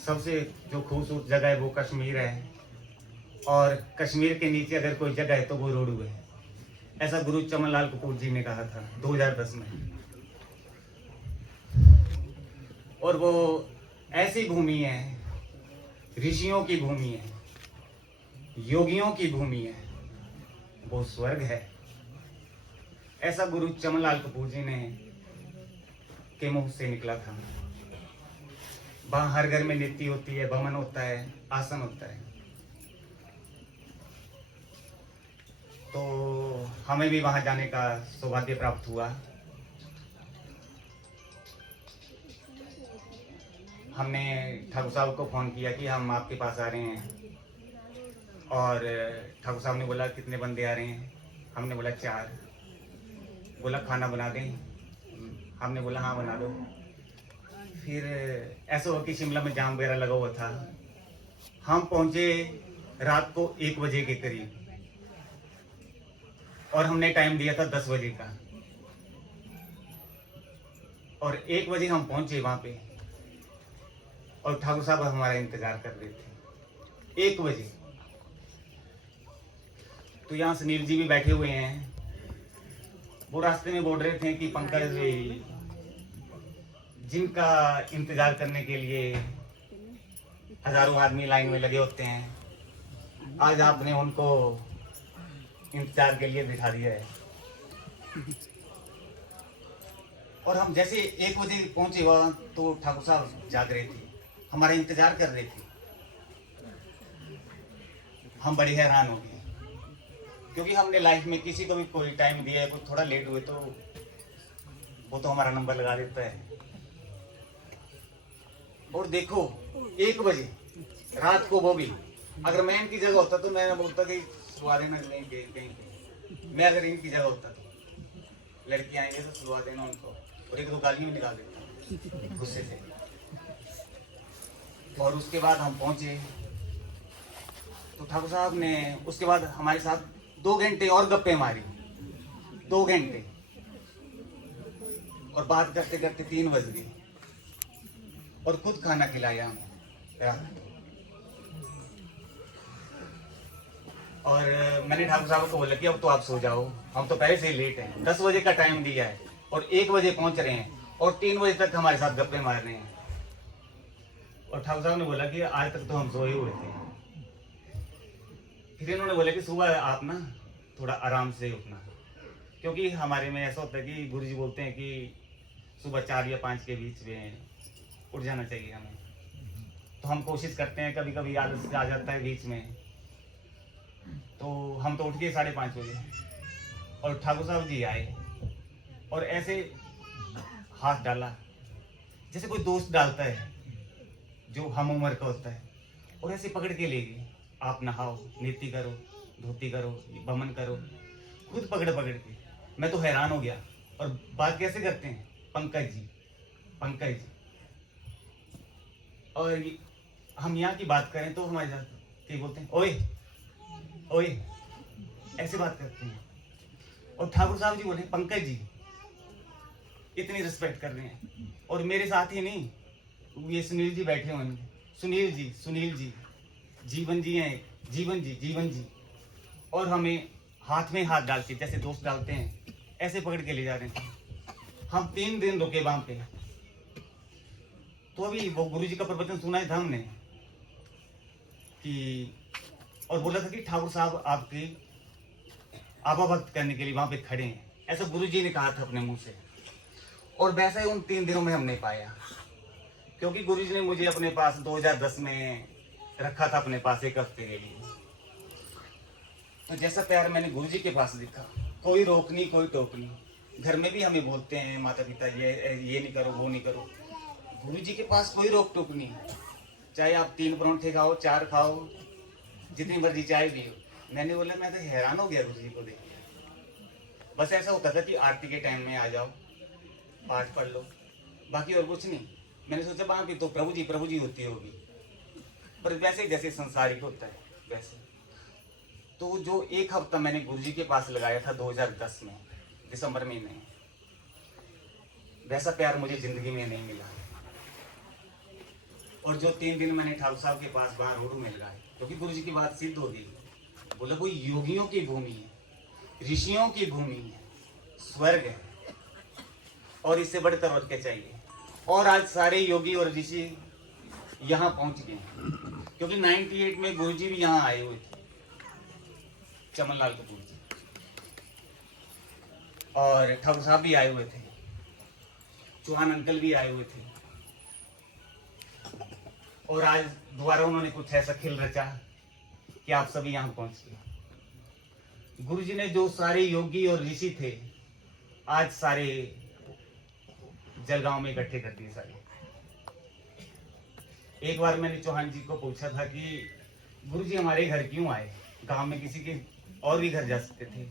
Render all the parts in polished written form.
सबसे जो खूबसूरत जगह है वो कश्मीर है, और कश्मीर के नीचे अगर कोई जगह है तो वो रोडू है। ऐसा गुरु चमन लाल कपूर जी ने कहा था 2010 में। और वो ऐसी भूमि है, ऋषियों की भूमि है, योगियों की भूमि है, वो स्वर्ग है। ऐसा गुरु चमन लाल कपूर जी ने के मुंह से निकला था। वहां हर घर में नीति होती है, भवन होता है, आसन होता है। तो हमें भी वहां जाने का सौभाग्य प्राप्त हुआ। हमने ठाकुर साहब को फ़ोन किया कि हम आपके पास आ रहे हैं, और ठाकुर साहब ने बोला कितने बंदे आ रहे हैं। हमने बोला 4। बोला खाना बना दें। हमने बोला हाँ बना दो। फिर ऐसा हुआ कि शिमला में जाम वगैरह लगा हुआ था। हम पहुंचे रात को 1 बजे के करीब, और हमने टाइम दिया था 10 बजे का। और 1 बजे हम पहुंचे वहां पे, और ठाकुर साहब हमारा इंतजार कर रहे थे 1 बजे। तो यहाँ सुनील जी भी बैठे हुए हैं। वो रास्ते में बोल रहे थे कि पंकज, जिनका इंतजार करने के लिए हजारों आदमी लाइन में लगे होते हैं, आज आपने उनको इंतजार के लिए बिठा दिया है। और हम जैसे 1 बजे पहुंचे वहां, तो ठाकुर साहब जाग रहे थे, हमारा इंतजार कर रहे थे। हम बड़े हैरान हो गए, क्योंकि हमने लाइफ में किसी को भी कोई टाइम दिया है, कोई थोड़ा लेट हुए तो वो तो हमारा नंबर लगा देता है। और देखो 1 बजे रात को, वो भी अगर मैं इनकी जगह होता तो मैं बोलता कि सुलवा देना नहीं कहीं। मैं अगर इनकी जगह होता तो लड़की आएंगे तो सुलवा देना उनको, और 1-2 गाली भी निकाल देता गुस्से से। और उसके बाद हम पहुंचे, तो ठाकुर साहब ने उसके बाद हमारे साथ 2 घंटे और गप्पे मारी, 2 घंटे। और बात करते करते 3 बज गए, और खुद खाना खिलाया हमें। और मैंने ठाकुर साहब को बोला कि अब तो आप सो जाओ, हम तो पहले से ही लेट हैं। 10 बजे का टाइम दिया है और 1 बजे पहुंच रहे हैं, और 3 बजे तक हमारे साथ गप्पे मार रहे हैं। और ठाकुर साहब ने बोला कि आज तक तो हम सोए हुए थे। फिर इन्होंने बोला कि सुबह आप ना थोड़ा आराम से उठना, क्योंकि हमारे में ऐसा होता है कि गुरुजी बोलते हैं कि सुबह 4 या 5 के बीच में उठ जाना चाहिए हमें। तो हम कोशिश करते हैं, कभी कभी आलस आ जाता है बीच में, तो हम तो उठ गए 5:30 बजे। और ठाकुर साहब जी आए, और ऐसे हाथ डाला जैसे कोई दोस्त डालता है जो हम उम्र का होता है, और ऐसे पकड़ के ले गए। आप नहाओ, नीति करो, धोती करो, बमन करो, खुद पकड़ पकड़ के। मैं तो हैरान हो गया। और बात कैसे करते हैं, पंकज जी, पंकज जी। और हम यहाँ की बात करें तो हमारे साथ क्या बोलते हैं, ओए ओए, ऐसे बात करते हैं। और ठाकुर साहब जी बोले पंकज जी, इतनी रिस्पेक्ट कर रहे हैं। और मेरे साथ ही नहीं, ये सुनील जी बैठे हुए हैं, सुनील जी, सुनील जी, जीवन जी हैं, जीवन जी, जीवन जी। और हमें हाथ में हाथ डाल के जैसे दोस्त डालते हैं, ऐसे पकड़ के ले जा रहे थे। हम 3 दिन रुके वहां पे। तो अभी वो गुरु जी का प्रवचन सुना है था हमने कि, और बोला था कि ठाकुर साहब आपकी आभा भक्त करने के लिए वहां पे खड़े हैं, ऐसा गुरु जी ने कहा था अपने मुंह से। और वैसा ही उन 3 दिनों में हम नहीं पाया, क्योंकि गुरु जी ने मुझे अपने पास 2010 में रखा था, अपने पास 1 हफ्ते के लिए। तो जैसा प्यार मैंने गुरु जी के पास देखा, कोई रोक नहीं, कोई टोक नहीं। घर में भी हमें बोलते हैं माता पिता, ये नहीं करो, वो नहीं करो। गुरु जी के पास कोई रोक टोक नहीं। चाहे आप 3 परोंठे खाओ, 4 खाओ, जितनी मर्जी चाय पियो। मैंने बोला, मैं तो हैरान हो गया गुरु जी को देख के। बस ऐसा होता था कि आरती के टाइम में आ जाओ, पाठ पढ़ लो, बाकी और कुछ नहीं। मैंने सोचा वहां पे तो प्रभु जी होती होगी, पर वैसे जैसे संसारिक होता है वैसे। तो जो 1 हफ्ता मैंने गुरु जी के पास लगाया था 2010 में दिसंबर महीने, वैसा प्यार मुझे जिंदगी में नहीं मिला। और जो 3 दिन मैंने ठाकुर साहब के पास बाहर रोड में लगाए, क्योंकि गुरु जी की बात सिद्ध हो गई। बोला कोई योगियों की भूमि है, ऋषियों की भूमि है, स्वर्ग है, और इससे बढ़कर और क्या चाहिए। और आज सारे योगी और ऋषि यहाँ पहुंच गए हैं, क्योंकि 98 में गुरु जी भी यहाँ आए हुए थे, चमनलाल कपूर जी, और ठाकुर साहब भी आए हुए थे, चौहान अंकल भी आए हुए थे। और आज दोबारा उन्होंने कुछ ऐसा खेल रचा कि आप सभी यहाँ पहुंच गए। गुरु जी ने जो सारे योगी और ऋषि थे आज सारे जलगांव में इकट्ठे कर दिए सारे। एक बार मैंने चौहान जी को पूछा था कि गुरु जी हमारे घर क्यों आए, गांव में किसी के और भी घर जा सकते थे।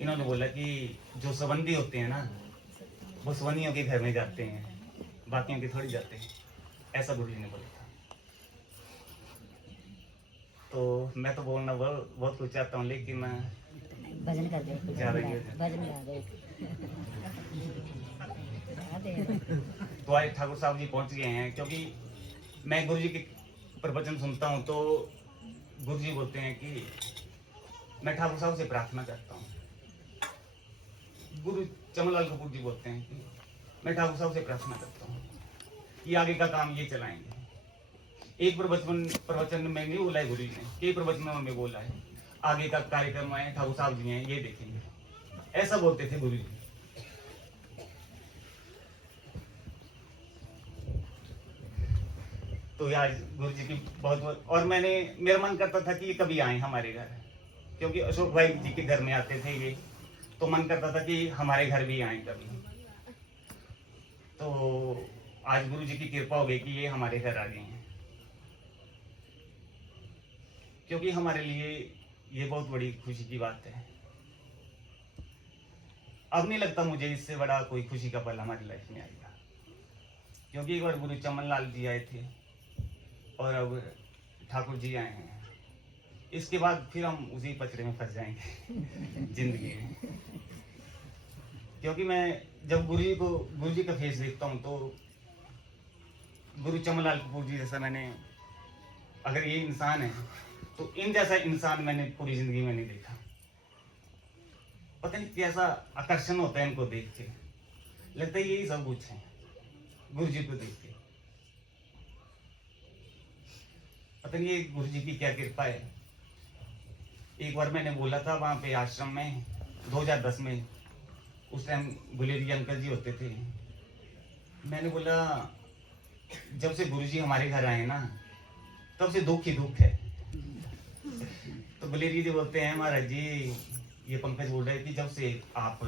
इन्होंने बोला कि जो संबंधी होते हैं ना वो संबंधियों के घर में जाते हैं, बाकियों के थोड़ी जाते हैं, ऐसा गुरु जी ने बोला था। तो मैं तो बोलना बहुत कुछ चाहता हूँ, लेकिन भजन कर दे, भजन गा दे। तो आज ठाकुर साहब जी पहुंच गए हैं, क्योंकि मैं गुरु जी के प्रवचन सुनता हूं तो गुरु जी बोलते हैं कि मैं ठाकुर साहब से प्रार्थना करता हूं। गुरु चमनलाल कपूर जी बोलते हैं कि मैं ठाकुर साहब से प्रार्थना करता हूं कि आगे का काम ये चलाएंगे। एक प्रवचन में नहीं बोला है गुरु जी ने, कई प्रवचनों में बोला है, आगे का कार्यक्रम है ठाकुर साहब जी हैं ये देखेंगे, ऐसा बोलते थे गुरु जी। तो आज गुरु जी की बहुत और मेरा मन करता था कि ये कभी आए हमारे घर, क्योंकि अशोक भाई जी के घर में आते थे ये, तो मन करता था कि हमारे घर भी आए कभी। तो आज गुरु जी की कृपा हो गई कि ये हमारे घर आ गए हैं, क्योंकि हमारे लिए ये बहुत बड़ी खुशी की बात है। अब नहीं लगता मुझे इससे बड़ा कोई खुशी का पल हमारी लाइफ में आएगा, क्योंकि एक बार गुरु चमनलाल जी आए थे और अब ठाकुर जी आए हैं। इसके बाद फिर हम उसी पचड़े में फंस जाएंगे जिंदगी में, क्योंकि मैं जब गुरु जी का फेस देखता हूँ तो गुरु चमनलाल कपूर जी जैसा मैंने, अगर ये इंसान है तो इन जैसा इंसान मैंने पूरी जिंदगी में नहीं देखा। पता नहीं कैसा आकर्षण होता है इनको देख के, लगता है यही सब कुछ है गुरु जी को देख के। पता नहीं ये गुरु जी की क्या कृपा है। एक बार मैंने बोला था वहां पे आश्रम में 2010 में, उस टाइम गुलेरी अंकल जी होते थे। मैंने बोला जब से गुरु जी हमारे घर आए ना तब से दुख ही दुख है। तो गुलेरी जी बोलते हैं महाराज जी, ये पंकज बोल रहे हैं कि जब से आप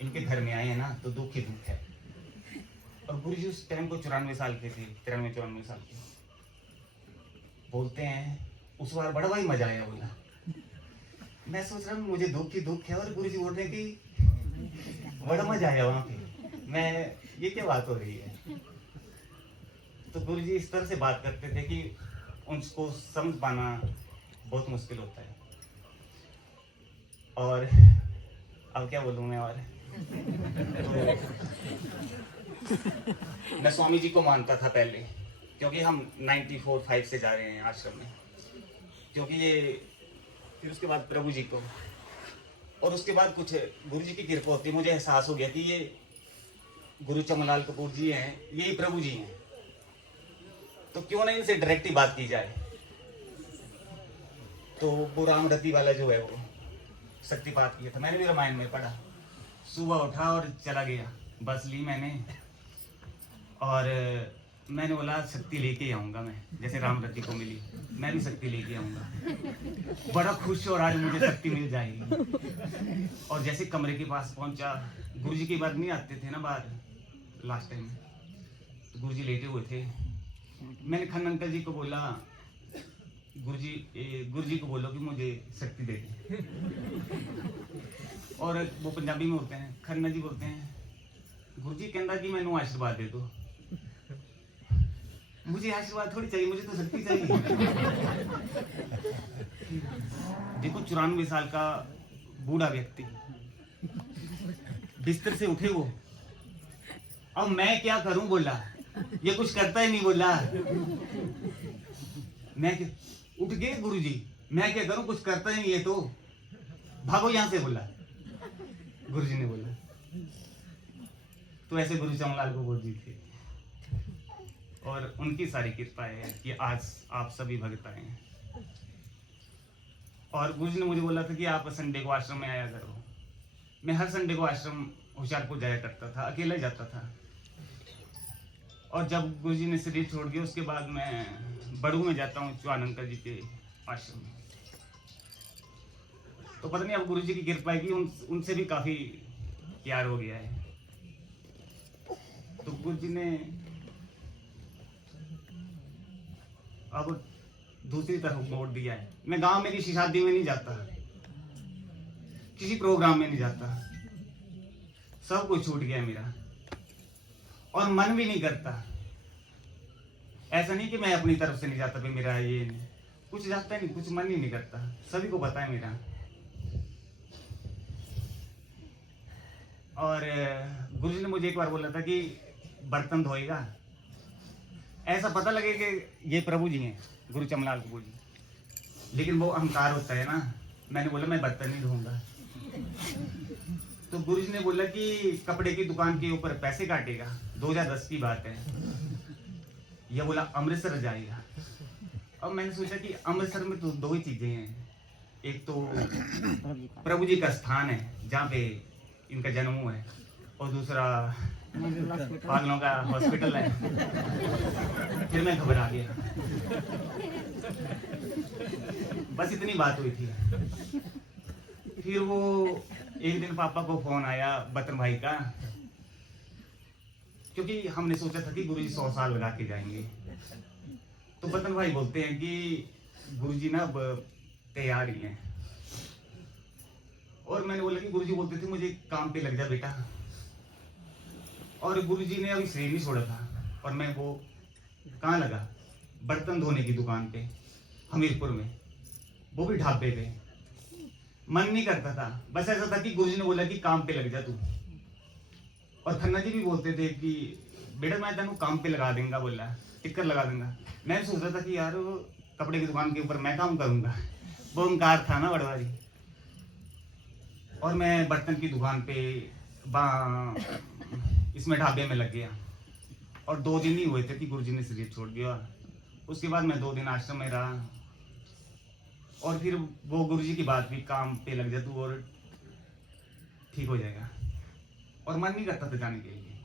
इनके घर में आए हैं ना तो दुख ही दुख है। और गुरु जी उस टाइम को 94 साल के थे, 93-94 साल के। बोलते हैं उस बार बड़ा भाई मजा आया। बोला मैं सोच रहा हूँ मुझे दुख ही दुख है और गुरु जी बोल रहे हैं कि बड़ा मजा आया वहां पे। मैं ये क्या बात हो रही है। तो गुरु जी इस तरह से बात करते थे कि उनको समझ पाना बहुत मुश्किल होता है। और अब क्या बोलूं मैं। और मैं स्वामी जी को मानता था पहले, क्योंकि हम 94-5 से जा रहे हैं आश्रम में, क्योंकि ये फिर उसके बाद प्रभु जी को, और उसके बाद कुछ गुरु जी की कृपा होती, मुझे एहसास हो गया कि ये गुरु चमनलाल कपूर जी हैं, यही प्रभु जी हैं, तो क्यों ना इनसे डायरेक्ट ही बात की जाए। तो वो रामरती वाला जो है वो शक्तिपात किया था, मैंने भी रामायण में पढ़ा। सुबह उठा और चला गया, बस ली मैंने और मैंने बोला शक्ति लेके आऊंगा मैं, जैसे रामरती को मिली मैं भी शक्ति लेके आऊंगा। बड़ा खुश और आज मुझे शक्ति मिल जाएगी। और जैसे कमरे के पास पहुंचा, गुरुजी की बात नहीं आते थे ना बाहर लास्ट टाइम, तो गुरुजी लेटे हुए थे। मैंने खन्ना अंकल जी को बोला गुरुजी को बोलो कि मुझे शक्ति दे दे। और वो पंजाबी में बोलते हैं, खन्ना जी बोलते हैं गुरुजी कहता कि मैंने आशीर्वाद दे दो। मुझे आशीर्वाद थोड़ी चाहिए, मुझे तो शक्ति चाहिए। देखो 94 साल का बूढ़ा व्यक्ति बिस्तर से उठे वो, अब मैं क्या करूं बोला। ये कुछ करता ही नहीं बोला। मैं क्या उठ गए गुरुजी, मैं क्या करूं, कुछ करता ही नहीं ये तो, भागो यहां से बोला गुरुजी ने बोला। तो ऐसे गुरु चमलाल को बोल दी थी और उनकी सारी कृपा है कि आज आप सभी भक्त आए हैं। और गुरुजी ने मुझे बोला था कि आप संडे को आश्रम में आया करो। मैं हर संडे को आश्रम होशियारपुर जाया करता था, अकेला जाता था। और जब गुरुजी ने शरीर छोड़ दिया उसके बाद मैं बड़ू में जाता हूँ चौहानंकर जी के आश्रम में। तो पता नहीं अब गुरुजी की कृपा है कि उनसे भी काफी प्यार हो गया है। तो गुरुजी ने अब दूसरी तरफ मोड़ दिया है। मैं गांव में किसी शादी में नहीं जाता, किसी प्रोग्राम में नहीं जाता, सब कुछ छूट गया मेरा और मन भी नहीं करता। ऐसा नहीं कि मैं अपनी तरफ से नहीं जाता, भी मेरा ये नहीं, कुछ जाता नहीं, कुछ मन ही नहीं करता, सभी को पता है मेरा। और गुरुजी ने मुझे एक बार बोला था कि बर्तन धोएगा, ऐसा पता लगे कि ये प्रभु जी हैं, गुरु चमलाल प्रभु जी, लेकिन वो अहंकार होता है ना। मैंने बोला मैं बर्तन नहीं धोऊंगा। तो गुरुजी ने बोला कि कपड़े की दुकान के ऊपर पैसे काटेगा, 2010 की बात है। यह बोला अमृतसर जाएगा। अब मैंने सोचा कि अमृतसर में तो दो ही चीजें हैं, एक तो प्रभु जी का स्थान है जहाँ पे इनका जन्म हुआ है, और दूसरा पागलों का हॉस्पिटल है। फिर मैं घबरा गया। बस इतनी बात हुई थी। फिर वो एक दिन पापा को फोन आया बतन भाई का, क्योंकि हमने सोचा था कि गुरुजी 100 साल लगा के जाएंगे। तो बतन भाई बोलते हैं कि गुरुजी ना अब तैयार ही हैं। और मैंने बोला कि गुरुजी बोलते थे मुझे काम पे लग जा बेटा। और गुरुजी ने अभी शरीर नहीं छोड़ा था और मैं वो कहाँ लगा, बर्तन धोने की दुकान पे हमीरपुर में, वो भी ढाबे पे। मन नहीं करता था, बस ऐसा था कि गुरुजी ने बोला कि काम पे लग जा तू। और खन्ना जी भी बोलते थे कि बेटा मैं तेनू काम पे लगा देंगे, बोला टिक्कर लगा दूंगा। मैं सोच रहा था कि यार कपड़े की दुकान के ऊपर मैं काम करूंगा, वो ओंकार था ना बड़वारी। और मैं बर्तन की दुकान पे इसमें ढाबे में लग गया। और 2 दिन ही हुए थे कि गुरुजी ने शरीर छोड़ दिया। उसके बाद मैं 2 दिन आश्रम में रहा। और फिर वो गुरुजी की बात भी, काम पे लग जा तू और ठीक हो जाएगा। और मन नहीं करता था जाने के लिए,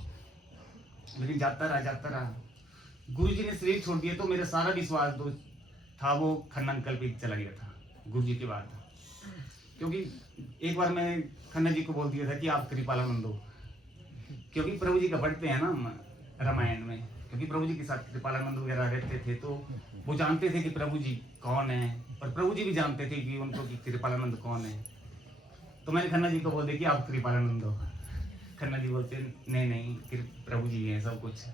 लेकिन जाता रहा। गुरुजी ने शरीर छोड़ दिया तो मेरा सारा विश्वास जो था वो खन्ना अंकल पे चला गया था गुरुजी के बाद। क्योंकि एक बार मैं खन्ना जी को बोल दिया था कि आप कृपालानंद हो, क्योंकि प्रभु जी का पढ़ते हैं ना रामायण में, क्योंकि प्रभु जी के साथ कृपालानंद वगैरह रहते थे तो वो जानते थे कि प्रभु जी कौन है, और प्रभु जी भी जानते थे कि उनको कि कृपालानंद कौन है। तो मैंने खन्ना जी को बोल दिया कि आप कृपालानंद हो। खन्ना जी बोलते नहीं प्रभु जी है सब कुछ।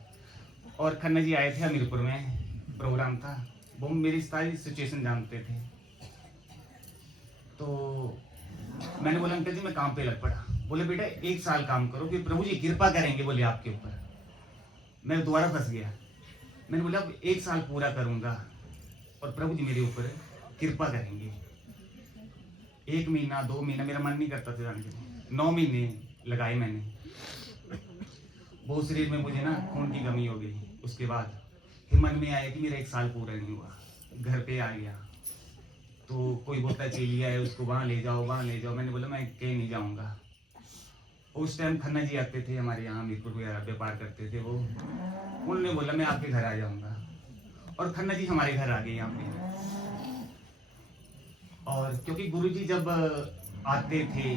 और खन्ना जी आए थे हमीरपुर में, प्रोग्राम था, वो मेरी सारी सिचुएशन जानते थे। तो मैंने बोला अंकल जी मैं काम पे लग पड़ा। बोले बेटा 1 साल काम करो फिर प्रभु जी कृपा करेंगे बोले आपके ऊपर। मैं दोबारा फंस गया। मैंने बोला अब 1 साल पूरा करूंगा और प्रभु जी मेरे ऊपर कृपा करेंगे। 1 महीना 2 महीना मेरा मन नहीं करता था जाने के, 9 महीने लगाए मैंने। वो शरीर में मुझे ना खून की कमी हो गई। उसके बाद फिर मन में आया कि मेरा 1 साल पूरा नहीं हुआ। घर पे आ गया तो कोई बोलता चलिए है उसको वहाँ ले जाओ मैंने बोला मैं कहीं नहीं जाऊँगा। उस टाइम खन्ना जी आते थे हमारे यहाँ मीरपुर वगैरह व्यापार करते थे वो, उन्होंने बोला मैं आपके घर आ जाऊँगा। और खन्ना जी हमारे घर आ गए यहाँ पे। और क्योंकि गुरुजी जब आते थे,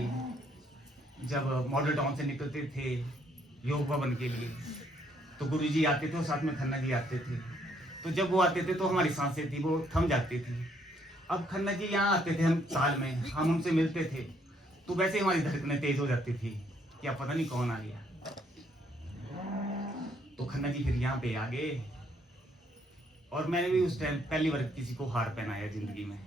जब मॉडल टाउन से निकलते थे योग भवन के लिए, तो गुरुजी आते थे और साथ में खन्ना जी आते थे। तो जब वो आते थे तो हमारी सांसें थी वो थम जाती थी। अब खन्ना जी यहाँ आते थे, हम साल में हम उनसे मिलते थे तो वैसे हमारी धड़कनें तेज हो जाती थी, क्या पता नहीं कौन आ गया। तो खन्ना जी फिर यहाँ पे आ गए और मैंने भी उस टाइम पहली बार किसी को हार पहनाया जिंदगी में।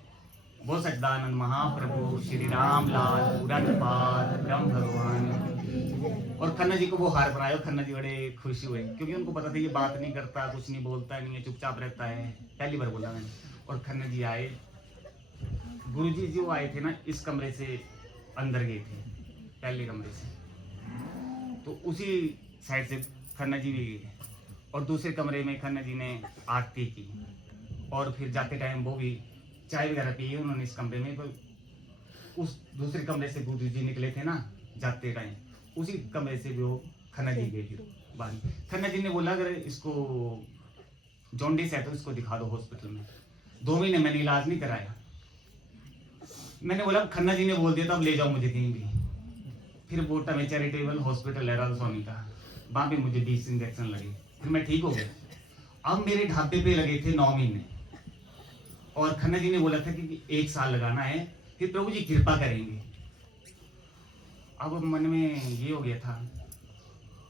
बोल सच्चिदानंद महाप्रभु श्री राम लाल पूरनपाल ब्रह्म भगवान। और खन्ना जी को वो हार बनाया, खन्ना जी बड़े खुशी हुए क्योंकि उनको पता था ये बात नहीं करता, कुछ नहीं बोलता नहीं है, चुपचाप रहता है। पहली बार बोला मैंने। और खन्ना जी आए, गुरुजी जो आए थे ना, इस कमरे से अंदर गए थे, पहले कमरे से, तो उसी साइड से खन्ना जी भी गए। और दूसरे कमरे में खन्ना जी ने आरती की और फिर जाते टाइम वो भी चाय वगैरह पी उन्होंने इस कमरे में। तो उस दूसरे कमरे से गुरु जी निकले थे ना जाते टाइम, उसी कमरे से भी वो खन्ना जी गए फिर बाहर। खन्ना जी ने बोला अगर इसको जॉन्डिस है तो इसको दिखा दो हॉस्पिटल में। 2 महीने मैंने इलाज नहीं कराया। मैंने बोला खन्ना जी ने बोल दिया तो अब ले जाओ मुझे कहीं भी। फिर बोटा में चैरिटेबल हॉस्पिटल है राधा स्वामी का, वहां पे मुझे 20 इंजेक्शन लगे, फिर मैं ठीक हो गया। अब मेरे ढाबे पे लगे थे 9 महीने और खन्ना जी ने बोला था कि 1 साल लगाना है, फिर प्रभु जी कृपा करेंगे। अब मन में ये हो गया था,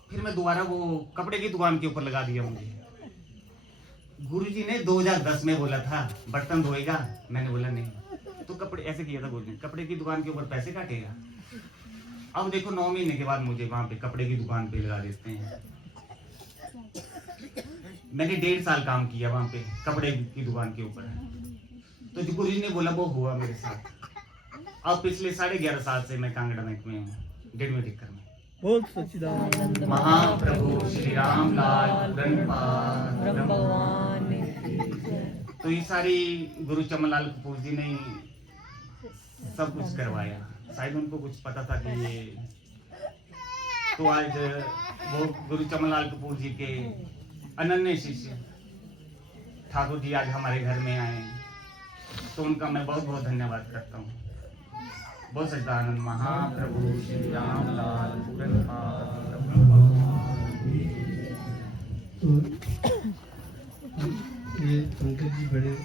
फिर मैं दोबारा वो कपड़े की दुकान के ऊपर लगा दिया मुझे। गुरुजी ने 2010 में बोला था बर्तन धोएगा, मैंने बोला नहीं, तो कपड़े ऐसे किया था गुरुजी, कपड़े की दुकान के ऊपर पैसे काटेगा। अब देखो 9 महीने के बाद मुझे वहां पे कपड़े की दुकान पे लगा देते हैं। मैंने 1.5 साल काम किया वहां पे कपड़े की दुकान के ऊपर, तो गुरुजी ने बोला वो हुआ मेरे साथ। अब पिछले 11.5 साल से मैं कांगड़ा बैंक में हूँ, डेढ़ टिक्कर में। बोल सच्चिदानंद महाप्रभु श्री राम लाल पूरनपाल ब्रह्म भगवान। तो ये सारी गुरु चमनलाल कपूर जी ने सब कुछ करवाया। शायद उनको कुछ पता था कि ये, तो आज वो गुरु चमनलाल कपूर जी के अनन्य शिष्य ठाकुर जी आज हमारे घर में आए, तो उनका मैं बहुत बहुत धन्यवाद करता हूँ। बहुत सच्चिदानंद महाप्रभु श्री राम लाल पूरनपाल ब्रह्म भगवान। तो ये पंकज जी बड़े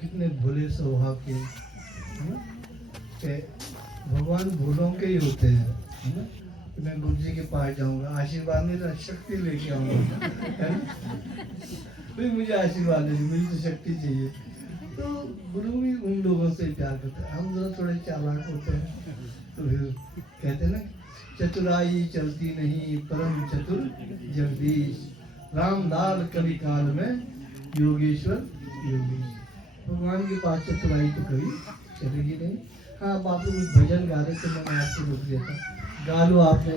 कितने भोले स्वभाव के है ना? कि भगवान भूलों के ही होते हैं, है ना? मैं गुरु जी के पास जाऊंगा, आशीर्वाद नहीं तो शक्ति लेके आऊंगा, है ना? कोई मुझे आशीर्वाद नहीं, मुझे तो शक्ति चाहिए। तो गुरु भी उन लोगों से प्यार करता है। हम जरा थोड़े चालाक होते हैं, तो फिर कहते हैं ना, चतुराई चलती नहीं परम चतुर जगदीश, राम लाल कवि काल में योगेश्वर योगेश। भगवान के पास चतुराई तो कभी चलेगी नहीं। हाँ, आप लोग भजन गा रहे थे, मैंने आपको रोक दिया था, गा लो आपने।